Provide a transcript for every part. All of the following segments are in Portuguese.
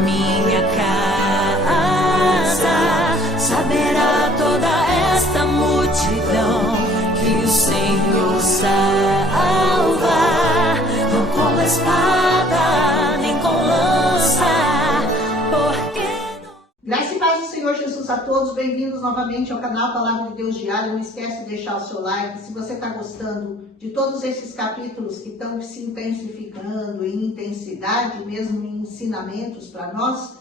minha casa saberá toda esta multidão que o Senhor salva, não com espada nem com lança, porque... Graça e paz do Senhor Jesus a todos, bem-vindos novamente ao canal Palavra de Deus Diário. Não esquece de deixar o seu like. Se você está gostando de todos esses capítulos que estão se intensificando em intensidade, mesmo em ensinamentos para nós,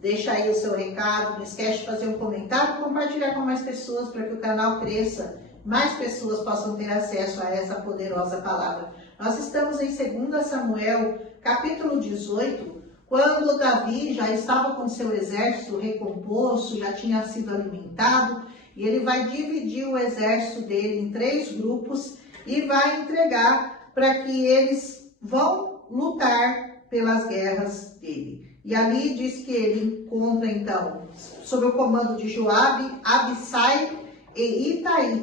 deixa aí o seu recado. Não esquece de fazer um comentário e compartilhar com mais pessoas para que o canal cresça, mais pessoas possam ter acesso a essa poderosa palavra. Nós estamos em 2 Samuel, capítulo 18, quando Davi já estava com seu exército recomposto, já tinha sido alimentado, e ele vai dividir o exército dele em 3 grupos e vai entregar para que eles vão lutar pelas guerras dele. E ali diz que ele encontra, então, sob o comando de Joabe, Abissai e Itai.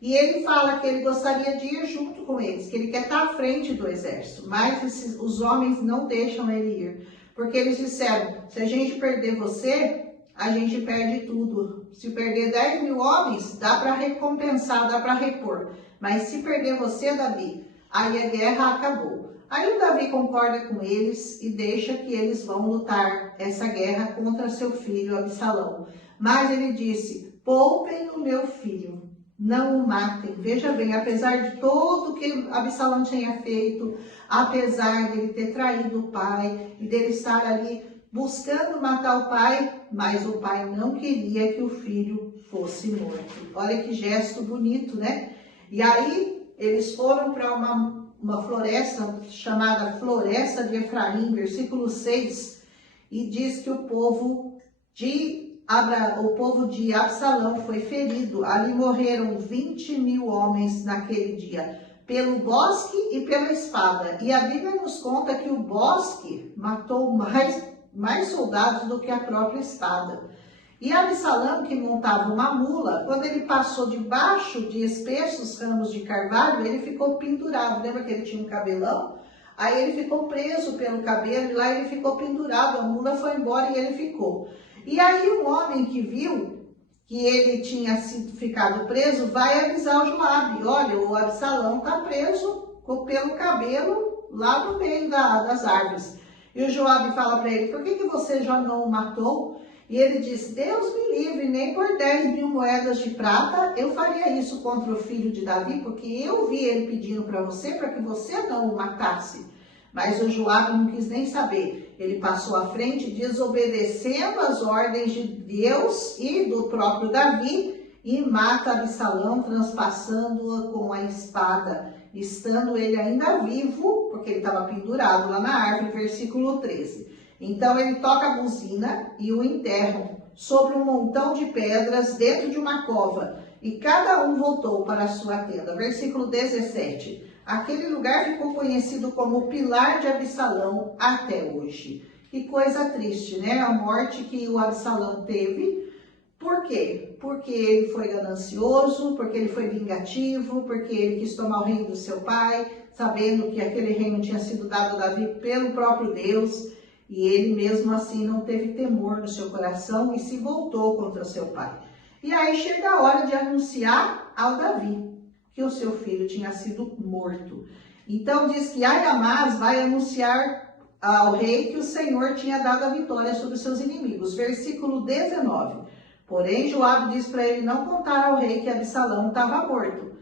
E ele fala que ele gostaria de ir junto com eles, que ele quer estar à frente do exército, mas os homens não deixam ele ir. Porque eles disseram, se a gente perder você, a gente perde tudo. Se perder 10 mil homens, dá para recompensar, dá para repor. Mas se perder você, Davi, aí a guerra acabou. Aí o Davi concorda com eles e deixa que eles vão lutar essa guerra contra seu filho Absalão. Mas ele disse, poupem o meu filho, não o matem. Veja bem, apesar de tudo que Absalão tinha feito, apesar dele ter traído o pai e dele estar ali buscando matar o pai, mas o pai não queria que o filho fosse morto. Olha que gesto bonito, né? E aí eles foram para uma floresta chamada Floresta de Efraim, versículo 6, e diz que o povo de Absalão foi ferido. Ali morreram 20 mil homens naquele dia, pelo bosque e pela espada. E a Bíblia nos conta que o bosque matou mais soldados do que a própria espada. E Absalão, que montava uma mula, quando ele passou debaixo de espessos ramos de carvalho, ele ficou pendurado. Lembra que ele tinha um cabelão? Aí ele ficou preso pelo cabelo e lá ele ficou pendurado. A mula foi embora e ele ficou. E aí um homem que viu que ele tinha ficado preso, vai avisar o Joabe, olha, o Absalão está preso pelo cabelo lá no meio das árvores. E o Joabe fala para ele, por que você já não o matou? E ele diz, Deus me livre, nem por 10 mil moedas de prata eu faria isso contra o filho de Davi, porque eu vi ele pedindo para que você não o matasse. Mas o Joabe não quis nem saber. Ele passou à frente, desobedecendo as ordens de Deus e do próprio Davi, e mata Absalão, transpassando-o com a espada, estando ele ainda vivo, porque ele estava pendurado lá na árvore, versículo 13. Então ele toca a buzina e o enterram sobre um montão de pedras dentro de uma cova, e cada um voltou para a sua tenda. Versículo 17. Aquele lugar ficou conhecido como o Pilar de Absalão até hoje. Que coisa triste, né? A morte que o Absalão teve. Por quê? Porque ele foi ganancioso, porque ele foi vingativo, porque ele quis tomar o reino do seu pai, sabendo que aquele reino tinha sido dado a Davi pelo próprio Deus. E ele mesmo assim não teve temor no seu coração e se voltou contra o seu pai. E aí chega a hora de anunciar ao Davi que o seu filho tinha sido morto. Então diz que Aiamás vai anunciar ao rei que o Senhor tinha dado a vitória sobre os seus inimigos. Versículo 19. Porém, Joabe diz para ele não contar ao rei que Absalão estava morto.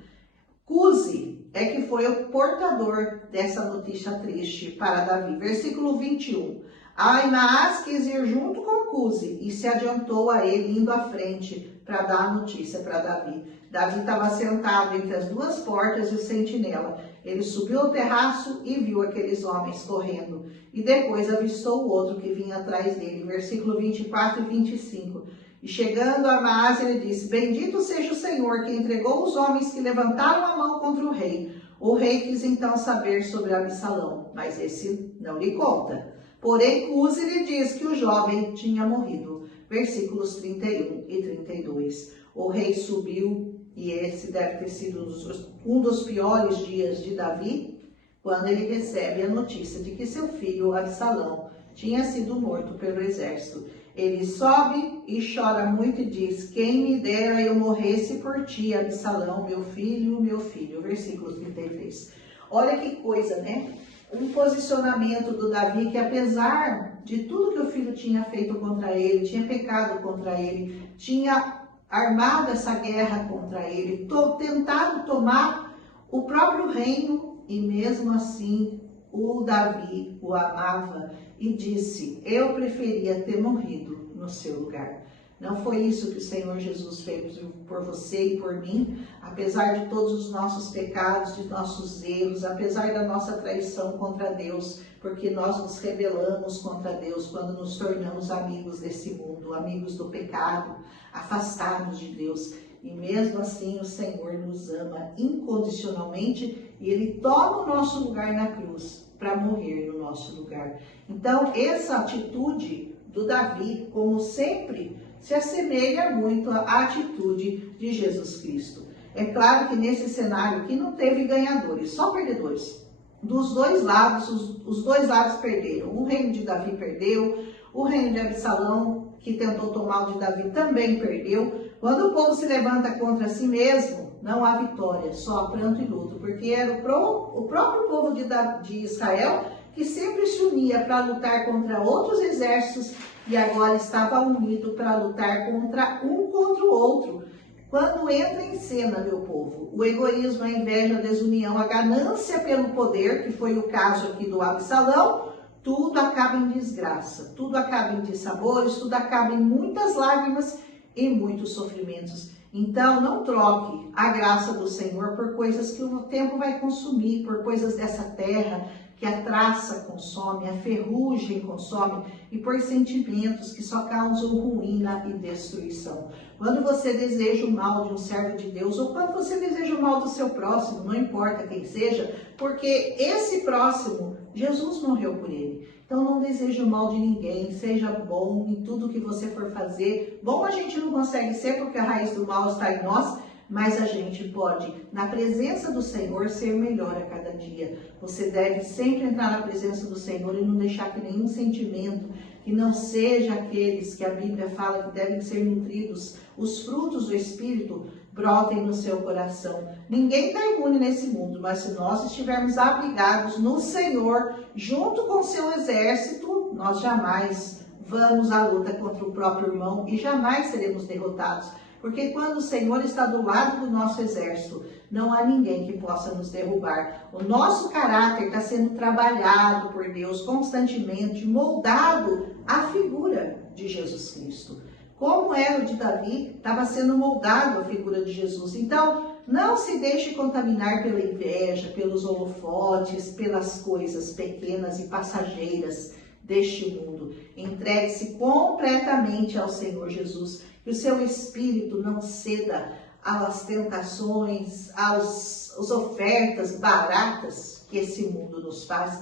Cusi é que foi o portador dessa notícia triste para Davi. Versículo 21. Aimaas quis ir junto com Cusi e se adiantou a ele indo à frente para dar a notícia para Davi. Davi estava sentado entre as 2 portas e o sentinela. Ele subiu ao terraço e viu aqueles homens correndo. E depois avistou o outro que vinha atrás dele. Versículo 24 e 25. E chegando a Amaas, ele disse, bendito seja o Senhor que entregou os homens que levantaram a mão contra o rei. O rei quis então saber sobre Absalão, mas esse não lhe conta. Porém, Cusi lhe diz que o jovem tinha morrido. Versículos 31 e 32. O rei subiu, e esse deve ter sido um dos piores dias de Davi, quando ele recebe a notícia de que seu filho Absalão tinha sido morto pelo exército. Ele sobe e chora muito e diz: quem me dera eu morresse por ti, Absalão, meu filho, meu filho. Versículo 33. Olha que coisa, né? Um posicionamento do Davi que, apesar de tudo que o filho tinha feito contra ele, tinha pecado contra ele, tinha armado essa guerra contra ele, tentado tomar o próprio reino, e mesmo assim o Davi o amava e disse: eu preferia ter morrido no seu lugar. Não foi isso que o Senhor Jesus fez por você e por mim, apesar de todos os nossos pecados, de nossos erros, apesar da nossa traição contra Deus, porque nós nos rebelamos contra Deus quando nos tornamos amigos desse mundo, amigos do pecado, afastados de Deus. E mesmo assim o Senhor nos ama incondicionalmente e Ele toma o nosso lugar na cruz para morrer no nosso lugar. Então, essa atitude do Davi, como sempre, se assemelha muito à atitude de Jesus Cristo. É claro que nesse cenário aqui não teve ganhadores, só perdedores. Dos dois lados, os dois lados perderam. O reino de Davi perdeu, o reino de Absalão, que tentou tomar o de Davi, também perdeu. Quando o povo se levanta contra si mesmo, não há vitória, só pranto e luto, porque era o próprio povo de Israel que sempre se unia para lutar contra outros exércitos e agora estava unido para lutar contra o outro. Quando entra em cena, meu povo, o egoísmo, a inveja, a desunião, a ganância pelo poder, que foi o caso aqui do Absalão, tudo acaba em desgraça, tudo acaba em dissabores, tudo acaba em muitas lágrimas e muitos sofrimentos. Então, não troque a graça do Senhor por coisas que o tempo vai consumir, por coisas dessa terra que a traça consome, a ferrugem consome, e por sentimentos que só causam ruína e destruição. Quando você deseja o mal de um servo de Deus, ou quando você deseja o mal do seu próximo, não importa quem seja, porque esse próximo, Jesus morreu por ele. Então não deseje o mal de ninguém, seja bom em tudo que você for fazer. Bom a gente não consegue ser porque a raiz do mal está em nós, mas a gente pode, na presença do Senhor, ser melhor a cada dia. Você deve sempre entrar na presença do Senhor e não deixar que nenhum sentimento, que não seja aqueles que a Bíblia fala que devem ser nutridos, os frutos do Espírito, brotem no seu coração. Ninguém está imune nesse mundo, mas se nós estivermos abrigados no Senhor, junto com o seu exército, nós jamais vamos à luta contra o próprio irmão e jamais seremos derrotados. Porque quando o Senhor está do lado do nosso exército, não há ninguém que possa nos derrubar. O nosso caráter está sendo trabalhado por Deus constantemente, moldado à figura de Jesus Cristo. Como era o de Davi, estava sendo moldado à figura de Jesus. Então, não se deixe contaminar pela inveja, pelos holofotes, pelas coisas pequenas e passageiras deste mundo. Entregue-se completamente ao Senhor Jesus. Que o seu espírito não ceda às tentações, às ofertas baratas que esse mundo nos faz.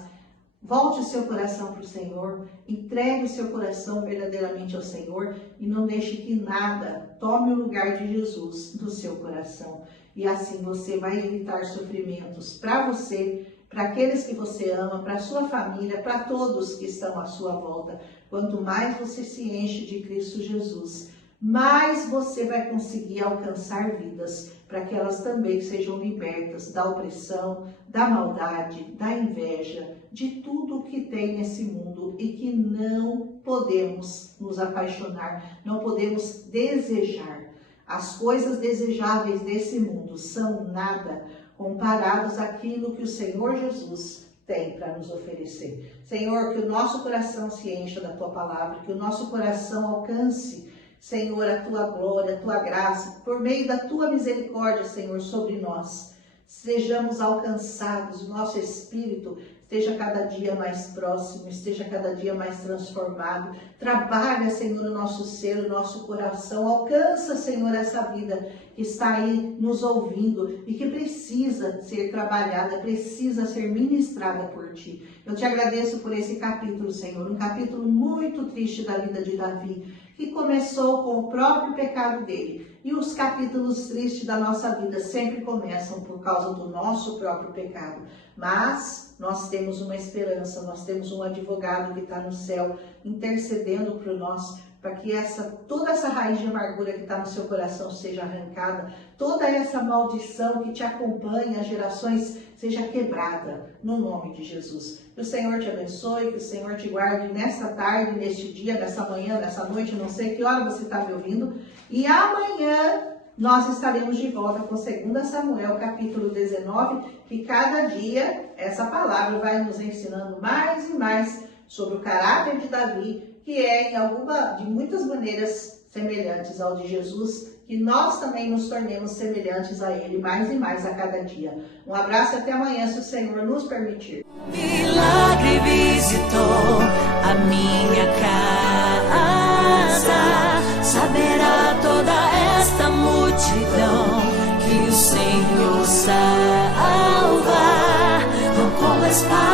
Volte o seu coração para o Senhor, entregue o seu coração verdadeiramente ao Senhor e não deixe que nada tome o lugar de Jesus no seu coração. E assim você vai evitar sofrimentos para você, para aqueles que você ama, para a sua família, para todos que estão à sua volta. Quanto mais você se enche de Cristo Jesus, mais você vai conseguir alcançar vidas, para que elas também sejam libertas da opressão, da maldade, da inveja, de tudo que tem nesse mundo e que não podemos nos apaixonar, não podemos desejar. As coisas desejáveis desse mundo são nada comparados àquilo que o Senhor Jesus tem para nos oferecer. Senhor, que o nosso coração se encha da Tua palavra, que o nosso coração alcance, Senhor, a Tua glória, a Tua graça, por meio da Tua misericórdia, Senhor, sobre nós. Sejamos alcançados, o nosso espírito esteja cada dia mais próximo, esteja cada dia mais transformado. Trabalha, Senhor, o nosso ser, o nosso coração. Alcança, Senhor, essa vida que está aí nos ouvindo e que precisa ser trabalhada, precisa ser ministrada por Ti. Eu Te agradeço por esse capítulo, Senhor, um capítulo muito triste da vida de Davi, que começou com o próprio pecado dele, E os capítulos tristes da nossa vida sempre começam por causa do nosso próprio pecado. Mas nós temos uma esperança, nós temos um advogado que está no céu intercedendo por nós, para que toda essa raiz de amargura que está no seu coração seja arrancada, toda essa maldição que te acompanha as gerações seja quebrada, no nome de Jesus. Que o Senhor te abençoe, que o Senhor te guarde nesta tarde, neste dia, nessa manhã, nessa noite, não sei que hora você está me ouvindo. E amanhã nós estaremos de volta com 2 Samuel, capítulo 19, que cada dia essa palavra vai nos ensinando mais e mais sobre o caráter de Davi, que é de muitas maneiras semelhantes ao de Jesus, que nós também nos tornemos semelhantes a Ele mais e mais a cada dia. Um abraço e até amanhã, se o Senhor nos permitir. Milagre visitou a minha casa, saberá toda esta multidão que o Senhor salva, não com espada.